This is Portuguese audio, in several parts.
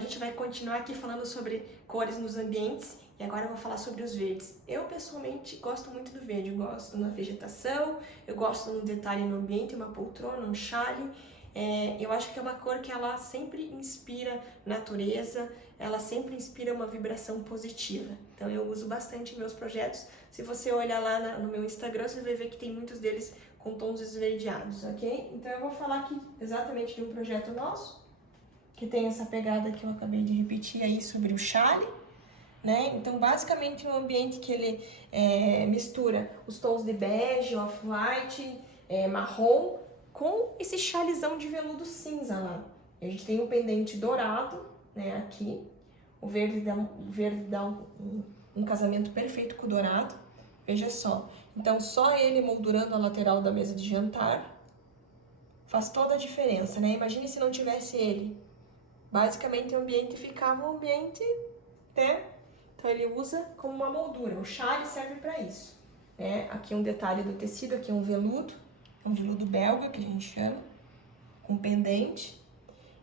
a gente vai continuar aqui falando sobre cores nos ambientes e agora eu vou falar sobre os verdes. Eu pessoalmente gosto muito do verde, eu gosto na vegetação, eu gosto no detalhe no ambiente, uma poltrona, um chale. Eu acho que é uma cor que ela sempre inspira natureza, ela sempre inspira uma vibração positiva. Então eu uso bastante em meus projetos. Se você olhar lá no meu Instagram, você vai ver que tem muitos deles com tons esverdeados, ok? Então eu vou falar aqui exatamente de um projeto nosso, que tem essa pegada que eu acabei de repetir aí sobre o chale, né? Então basicamente é um ambiente que ele mistura os tons de bege, off-white, marrom, com esse chalezão de veludo cinza lá. A gente tem um pendente dourado, né, aqui. O verde dá um casamento perfeito com o dourado. Veja só. Então, só ele moldurando a lateral da mesa de jantar faz toda a diferença, né? Imagine se não tivesse ele. Basicamente, o ambiente ficava um ambiente, né? Então, ele usa como uma moldura. O chale serve para isso, né? Aqui um detalhe do tecido, aqui é um veludo belga, que a gente chama, com pendente.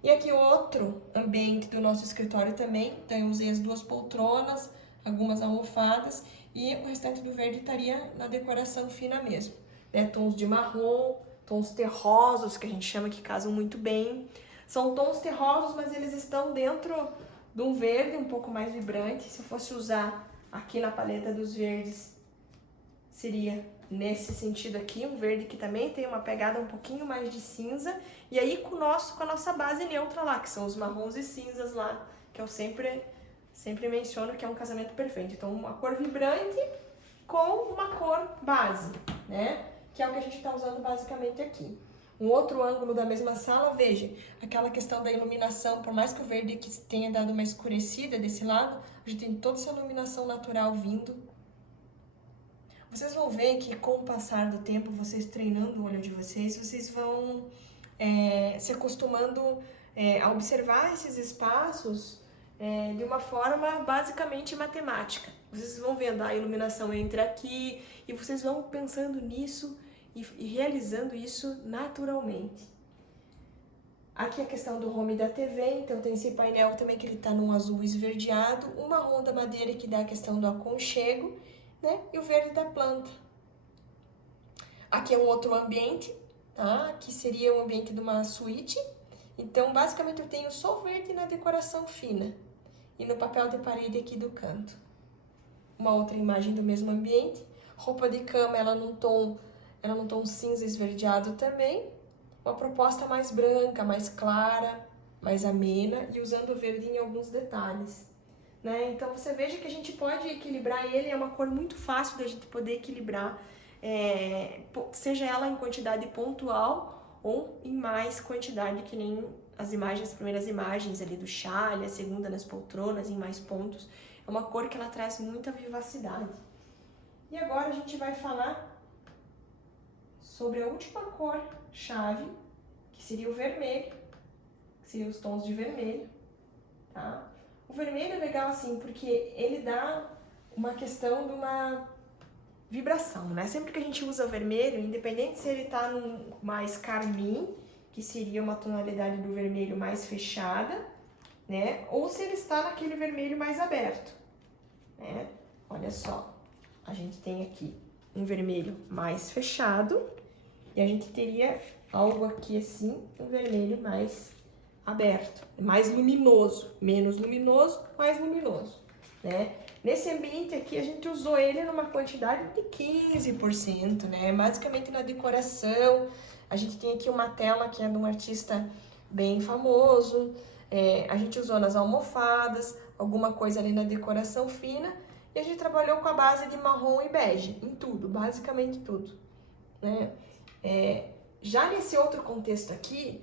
E aqui outro ambiente do nosso escritório também, então eu usei as duas poltronas, algumas almofadas, e o restante do verde estaria na decoração fina mesmo, né? Tons de marrom, tons terrosos, que a gente chama, que casam muito bem. São tons terrosos, mas eles estão dentro de um verde um pouco mais vibrante. Se eu fosse usar aqui na paleta dos verdes, seria nesse sentido aqui, um verde que também tem uma pegada um pouquinho mais de cinza, e aí com a nossa base neutra lá, que são os marrons e cinzas lá, que eu sempre menciono que é um casamento perfeito. Então, uma cor vibrante com uma cor base, né? Que é o que a gente está usando basicamente aqui. Um outro ângulo da mesma sala, veja, aquela questão da iluminação, por mais que o verde aqui tenha dado uma escurecida desse lado, a gente tem toda essa iluminação natural vindo. Vocês vão ver que com o passar do tempo, vocês treinando o olho de vocês vão se acostumando a observar esses espaços de uma forma basicamente matemática. Vocês vão vendo a iluminação entra aqui e vocês vão pensando nisso e realizando isso naturalmente. Aqui a questão do home da TV, então tem esse painel também que ele está num azul esverdeado, um marrom da madeira que dá a questão do aconchego, né? E o verde da planta. Aqui é um outro ambiente, tá? Que seria o ambiente de uma suíte. Então, basicamente, eu tenho só o verde na decoração fina e no papel de parede aqui do canto. Uma outra imagem do mesmo ambiente. Roupa de cama, ela num tom cinza esverdeado também. Uma proposta mais branca, mais clara, mais amena e usando o verde em alguns detalhes. Né? Então você veja que a gente pode equilibrar ele, é uma cor muito fácil da gente poder equilibrar, seja ela em quantidade pontual ou em mais quantidade, que nem as primeiras imagens ali do chale, a segunda nas poltronas, em mais pontos. É uma cor que ela traz muita vivacidade. E agora a gente vai falar sobre a última cor chave, que seria o vermelho, que seriam os tons de vermelho, tá? O vermelho é legal assim, porque ele dá uma questão de uma vibração, né? Sempre que a gente usa o vermelho, independente se ele tá num mais carmim, que seria uma tonalidade do vermelho mais fechada, né? Ou se ele está naquele vermelho mais aberto, né? Olha só, a gente tem aqui um vermelho mais fechado e a gente teria algo aqui assim, um vermelho mais aberto, mais luminoso, menos luminoso, mais luminoso, né? Nesse ambiente aqui a gente usou ele numa quantidade de 15%, né? Basicamente na decoração, a gente tem aqui uma tela que é de um artista bem famoso, a gente usou nas almofadas, alguma coisa ali na decoração fina, e a gente trabalhou com a base de marrom e bege, em tudo, basicamente tudo, né? Já nesse outro contexto aqui,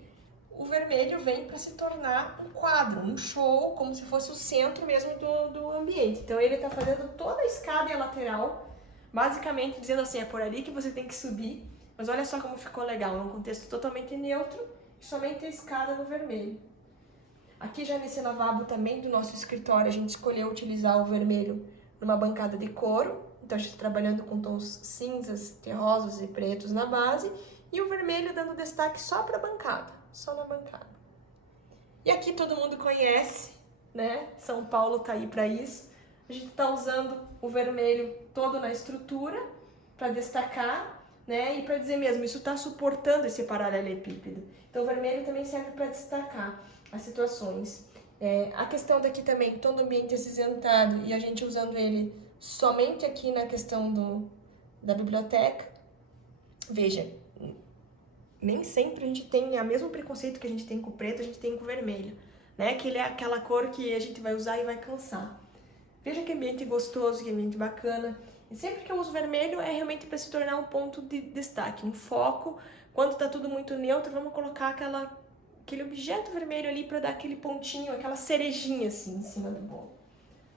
o vermelho vem para se tornar um quadro, um show, como se fosse o centro mesmo do ambiente. Então ele está fazendo toda a escada e a lateral, basicamente dizendo assim, é por ali que você tem que subir. Mas olha só como ficou legal, é um contexto totalmente neutro e somente a escada no vermelho. Aqui já nesse lavabo também do nosso escritório, a gente escolheu utilizar o vermelho numa bancada de couro. Então a gente está trabalhando com tons cinzas, terrosos e pretos na base. E o vermelho dando destaque só para a bancada, só na bancada. E aqui todo mundo conhece né? São Paulo tá aí para isso. A gente tá usando o vermelho todo na estrutura para destacar, né? E para dizer mesmo, isso está suportando esse paralelepípedo. Então o vermelho também serve para destacar as situações. A questão daqui também, todo ambiente acinzentado e a gente usando ele somente aqui na questão da biblioteca. Veja, nem sempre a gente tem o mesmo preconceito que a gente tem com o preto, a gente tem com o vermelho, né? Que ele é aquela cor que a gente vai usar e vai cansar. Veja que ambiente gostoso, que ambiente bacana. E sempre que eu uso vermelho é realmente para se tornar um ponto de destaque, um foco. Quando está tudo muito neutro, vamos colocar aquele objeto vermelho ali para dar aquele pontinho, aquela cerejinha assim em cima do bolo,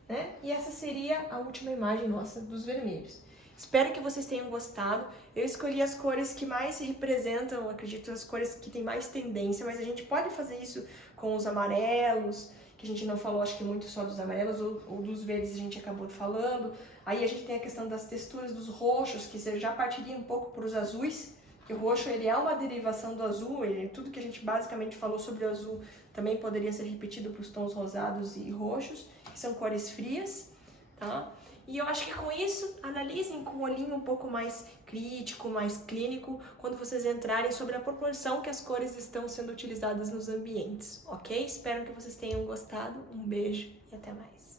né? E essa seria a última imagem nossa dos vermelhos. Espero que vocês tenham gostado. Eu escolhi as cores que mais se representam, acredito, as cores que têm mais tendência, mas a gente pode fazer isso com os amarelos, que a gente não falou, acho que muito só dos amarelos, ou dos verdes a gente acabou falando. Aí a gente tem a questão das texturas dos roxos, que você já partiria um pouco para os azuis, que o roxo ele é uma derivação do azul, tudo que a gente basicamente falou sobre o azul também poderia ser repetido para os tons rosados e roxos, que são cores frias, tá? E eu acho que com isso, analisem com um olhinho um pouco mais crítico, mais clínico, quando vocês entrarem sobre a proporção que as cores estão sendo utilizadas nos ambientes, ok? Espero que vocês tenham gostado. Um beijo e até mais.